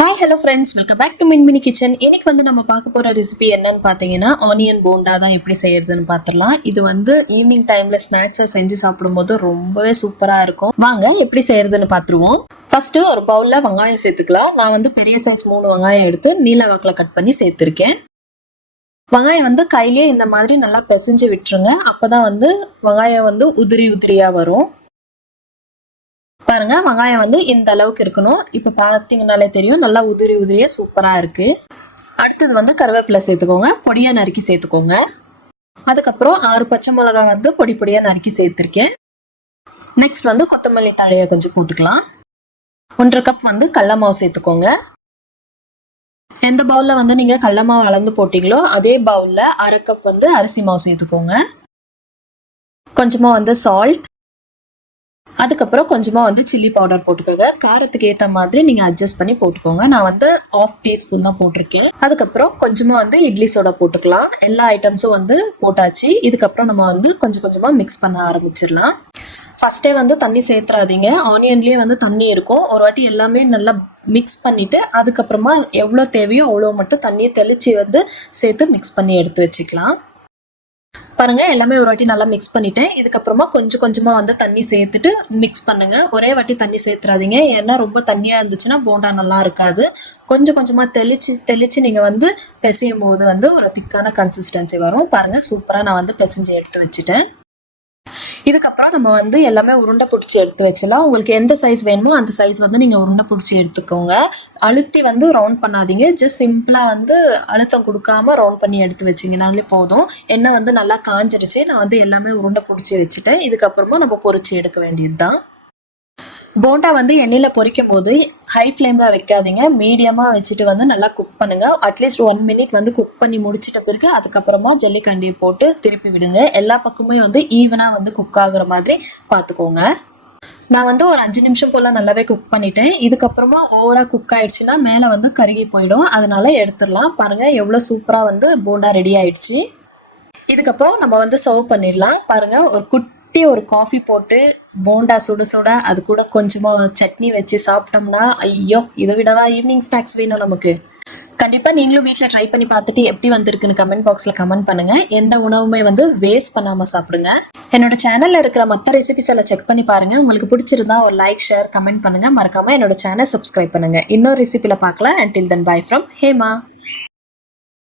Hi hello friends, welcome back to Minmini kitchen. இன்னைக்கு வந்து நம்ம பார்க்க போகிற ரெசிபி என்னன்னு பார்த்தீங்கன்னா ஆனியன் போண்டா தான் எப்படி செய்யறதுன்னு பார்த்துடலாம். இது வந்து ஈவினிங் டைமில் ஸ்நாக்ஸை செஞ்சு சாப்பிடும்போது ரொம்பவே சூப்பராக இருக்கும். வாங்க எப்படி செய்யறதுன்னு பார்த்துருவோம். ஃபர்ஸ்ட்டு ஒரு பவுலில் வெங்காயம் சேர்த்துக்கலாம். நான் வந்து பெரிய சைஸ் 3 வெங்காயம் எடுத்து நீல வாக்கில் கட் பண்ணி சேர்த்துருக்கேன். வெங்காயம் வந்து கையிலேயே இந்த மாதிரி நல்லா பிசைஞ்சு விட்டுருங்க. அப்போ தான் வந்து வெங்காயம் வந்து உதிரி உதிரியாக வரும். பாருங்க, வெங்காயம் வந்து இந்த அளவுக்கு இருக்கணும். இப்ப பாத்தீங்கன்னாலே தெரியும், நல்லா உதிரி உதிரியா சூப்பரா இருக்கு. அடுத்தது வந்து கருவேப்பிலை சேர்த்துக்கோங்க, பொடியா நறுக்கி சேர்த்துக்கோங்க. அதுக்கப்புறம் 6 பச்சை மிளகாய் வந்து பொடி பொடியா நறுக்கி சேர்த்திருக்கேன். நெக்ஸ்ட் வந்து கொத்தமல்லி தழையை கொஞ்சம் போட்டுக்கலாம். 1.5 கப் வந்து கடல மாவு சேர்த்துக்கோங்க. எந்த பவுல்ல வந்து நீங்க கடல மாவு அளந்து போட்டீங்களோ அதே பவுல்ல 1/2 கப் வந்து அரிசி மாவு சேர்த்துக்கோங்க. கொஞ்சமா வந்து சால்ட், அதுக்கப்புறம் கொஞ்சமா வந்து சில்லி பவுடர் போட்டுக்கோங்க. காரத்துக்கு ஏற்ற மாதிரி நீங்க அட்ஜஸ்ட் பண்ணி போட்டுக்கோங்க. நான் வந்து 1/2 டீஸ்பூன் தான் போட்டிருக்கேன். அதுக்கப்புறம் கொஞ்சமா வந்து இட்லி சோடா போட்டுக்கலாம். எல்லா ஐட்டம்ஸும் வந்து போட்டாச்சு. இதுக்கப்புறம் நம்ம வந்து கொஞ்சம் கொஞ்சமா மிக்ஸ் பண்ண ஆரம்பிச்சிடலாம். ஃபர்ஸ்டே வந்து தண்ணி சேர்த்துறாதீங்க. ஆனியன்லயே வந்து தண்ணி இருக்கும். ஒரு வாட்டி எல்லாமே நல்லா மிக்ஸ் பண்ணிட்டு அதுக்கப்புறமா எவ்வளோ தேவையோ அவ்வளோ மட்டும் தண்ணியை தெளிச்சு வந்து சேர்த்து மிக்ஸ் பண்ணி எடுத்து வச்சுக்கலாம். பாருங்க, எல்லாமே ஒரு வாட்டி நல்லா மிக்ஸ் பண்ணிட்டேன். இதுக்கப்புறமா கொஞ்சம் கொஞ்சமா வந்து தண்ணி சேர்த்துட்டு மிக்ஸ் பண்ணுங்க. ஒரே வாட்டி தண்ணி சேர்த்துறாதீங்க, ஏன்னா ரொம்ப தண்ணியா இருந்துச்சுன்னா போண்டா நல்லா இருக்காது. கொஞ்சம் கொஞ்சமா தெளிச்சு நீங்க வந்து பிசையும் போது வந்து ஒரு திக்கான கன்சிஸ்டன்சி வரும். பாருங்க, சூப்பரா நான் வந்து பிசைஞ்சு எடுத்து வச்சுட்டேன். இதுக்கப்புறம் நம்ம வந்து எல்லாமே உருண்டை பிடிச்சி எடுத்து வச்சலாம். உங்களுக்கு எந்த சைஸ் வேணுமோ அந்த சைஸ் வந்து நீங்க உருண்டை பிடிச்சி எடுத்துக்கோங்க. அழுத்தி வந்து ரவுண்ட் பண்ணாதீங்க. ஜஸ்ட் சிம்பிளா வந்து அழுத்தம் கொடுக்காம ரவுண்ட் பண்ணி எடுத்து வச்சிங்கனாலே போதும். எண்ணெய் வந்து நல்லா காஞ்சிருச்சு. நான் வந்து எல்லாமே உருண்டை பிடிச்சி வச்சுட்டேன். இதுக்கப்புறமா நம்ம பொரிச்சு எடுக்க வேண்டியதுதான். போண்டா வந்து எண்ணெயில பொரிக்கும் போது ஹை ஃப்ளேம்ல வைக்காதீங்க, மீடியமா வச்சுட்டு வந்து நல்லா குக் பண்ணுங்க. அட்லீஸ்ட் 1 மினிட் வந்து குக் பண்ணி முடிச்சிட்ட பிறகு அதுக்கப்புறமா ஜல்லிக்கண்டியை போட்டு திருப்பி விடுங்க. எல்லா பக்கமே வந்து ஈவனா வந்து குக் ஆகுற மாதிரி பார்த்துக்கோங்க. நான் வந்து ஒரு 5 நிமிஷம் போல நல்லாவே குக் பண்ணிட்டேன். இதுக்கப்புறமா ஓவரா குக் ஆயிடுச்சுன்னா மேலே வந்து கருகி போயிடும். அதனால எடுத்துடலாம். பாருங்க, எவ்வளோ சூப்பரா வந்து போண்டா ரெடி ஆயிடுச்சு. இதுக்கப்புறம் நம்ம வந்து சர்வ் பண்ணிடலாம். பாருங்க, ஒரு காஃபி போட்டு போண்டா சுட சுட அது கூட கொஞ்சமா சட்னி வச்சு சாப்பிட்டோம்னா ஐயோ, இதை விடவா ஈவினிங் ஸ்நாக்ஸ் வேணும் நமக்கு. கண்டிப்பா நீங்களும் வீட்டுல ட்ரை பண்ணி பார்த்துட்டு எப்படி வந்திருக்குன்னு கமெண்ட் பாக்ஸ்ல கமெண்ட் பண்ணுங்க. எந்த உணவுமே வந்து வேஸ்ட் பண்ணாம சாப்பிடுங்க. என்னோட சேனல்ல இருக்கிற மற்ற ரெசிபிஸ் எல்லாம் செக் பண்ணி பாருங்க. உங்களுக்கு பிடிச்சிருந்தா ஒரு லைக், ஷேர், கமெண்ட் பண்ணுங்க. மறக்காம என்னோட சேனல் சப்ஸ்கிரைப் பண்ணுங்க. இன்னொரு ரெசிபில பார்க்கலாம். until then bye from Hema.